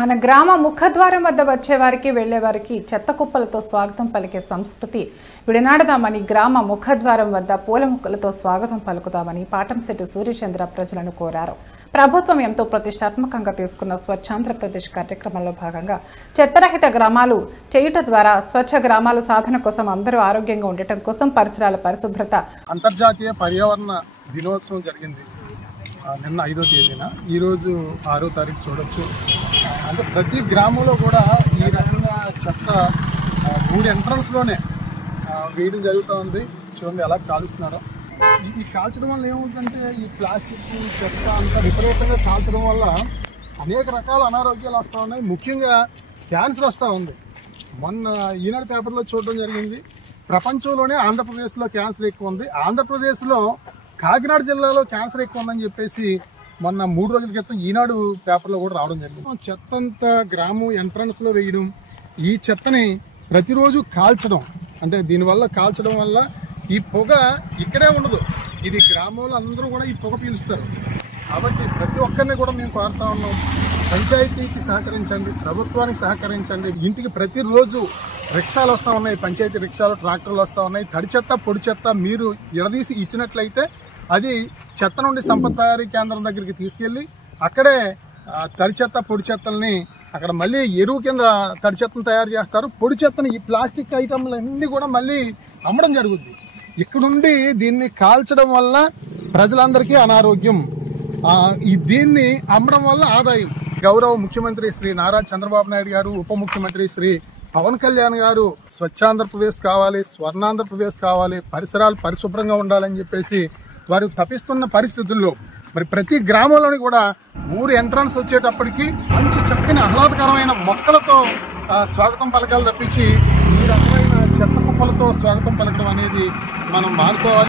మన గ్రామ ముఖద్వారం వద్ద వచ్చే వారికి వెళ్లే వారికి చెత్త కుప్పలతో స్వాగతం పలికే సంస్కృతి విడనాడదామని గ్రామ ముఖద్వారం వద్ద పూల మొక్కలతో స్వాగతం పలుకుదామని పాటంశెట్టి సూర్యచంద్ర ప్రజలను కోరారు. ప్రభుత్వం ఎంతో ప్రతిష్టాత్మకంగా తీసుకున్న స్వచ్ఛాంధ్రప్రదేశ్ కార్యక్రమంలో భాగంగా చెత్తరహిత గ్రామాలు చేయుట ద్వారా స్వచ్ఛ గ్రామాల సాధన కోసం అందరూ ఆరోగ్యంగా ఉండటం కోసం పరిసరాల పరిశుభ్రత అంతర్జాతీయ పర్యావరణ దినోత్సవం జరిగింది. నిన్న 5వ తేదీన, ఈరోజు 6వ తారీఖు చూడొచ్చు. అంటే ప్రతి గ్రామంలో కూడా ఈ రకంగా చెత్త 3 ఎంట్రన్స్లోనే వేయడం జరుగుతూ ఉంది. చూడండి ఎలా కాలుస్తున్నారో. ఈ కాల్చడం వల్ల ఏమవుతుందంటే ఈ ప్లాస్టిక్ చెత్త అంతా విపరీతంగా కాల్చడం వల్ల అనేక రకాల అనారోగ్యాలు వస్తూ ఉన్నాయి. ముఖ్యంగా క్యాన్సర్ వస్తూ ఉంది. మొన్న ఈనాడు పేపర్లో చూడడం జరిగింది. ప్రపంచంలోనే ఆంధ్రప్రదేశ్లో క్యాన్సర్ ఎక్కువ ఉంది. ఆంధ్రప్రదేశ్లో కాకినాడ జిల్లాలో క్యాన్సర్ ఎక్కువ ఉందని చెప్పేసి మొన్న 3 రోజుల క్రితం ఈనాడు పేపర్లో కూడా రావడం జరిగింది. చెత్త అంతా గ్రామం ఎంట్రన్స్లో వేయడం, ఈ చెత్తని ప్రతిరోజు కాల్చడం, అంటే దీనివల్ల కాల్చడం వల్ల ఈ పొగ ఇక్కడే ఉండదు, ఇది గ్రామంలో అందరూ కూడా ఈ పొగ పీలుస్తారు. కాబట్టి ప్రతి ఒక్కరిని కూడా మేము కోరుతా ఉన్నాం, పంచాయతీకి సహకరించండి, ప్రభుత్వానికి సహకరించండి. ఇంటికి ప్రతిరోజు రిక్షాలు వస్తూ ఉన్నాయి, పంచాయతీ రిక్షాలు, ట్రాక్టర్లు వస్తూ ఉన్నాయి. తడి చెత్త పొడి చెత్త మీరు ఎడదీసి ఇచ్చినట్లయితే అది చెత్త నుండి సంపద తయారీ కేంద్రం దగ్గరికి తీసుకెళ్ళి అక్కడే తడి చెత్త పొడి చెత్తల్ని అక్కడ మళ్ళీ ఎరువు కింద తడి చెత్తను తయారు చేస్తారు. పొడి చెత్తని ఈ ప్లాస్టిక్ ఐటమ్లన్నీ కూడా మళ్ళీ అమ్మడం జరుగుద్ది. ఇక్కడుండి దీన్ని కాల్చడం వల్ల ప్రజలందరికీ అనారోగ్యం, దీన్ని అమ్మడం వల్ల ఆదాయం. గౌరవ ముఖ్యమంత్రి శ్రీ నారా చంద్రబాబు నాయుడు గారు, ఉప ముఖ్యమంత్రి శ్రీ పవన్ కళ్యాణ్ గారు స్వచ్ఛాంధ్రప్రదేశ్ కావాలి, స్వర్ణాంధ్రప్రదేశ్ కావాలి, పరిసరాలు పరిశుభ్రంగా ఉండాలని చెప్పేసి వారు తప్పిస్తున్న పరిస్థితుల్లో మరి ప్రతి గ్రామంలోని కూడా ఊరు ఎంట్రన్స్ వచ్చేటప్పటికి మంచి చక్కని ఆహ్లాదకరమైన మొక్కలతో స్వాగతం పలకాలు తప్పించి ఈ రకమైన చెత్త కుప్పలతో స్వాగతం పలకడం అనేది మనం మానుకోవాలి.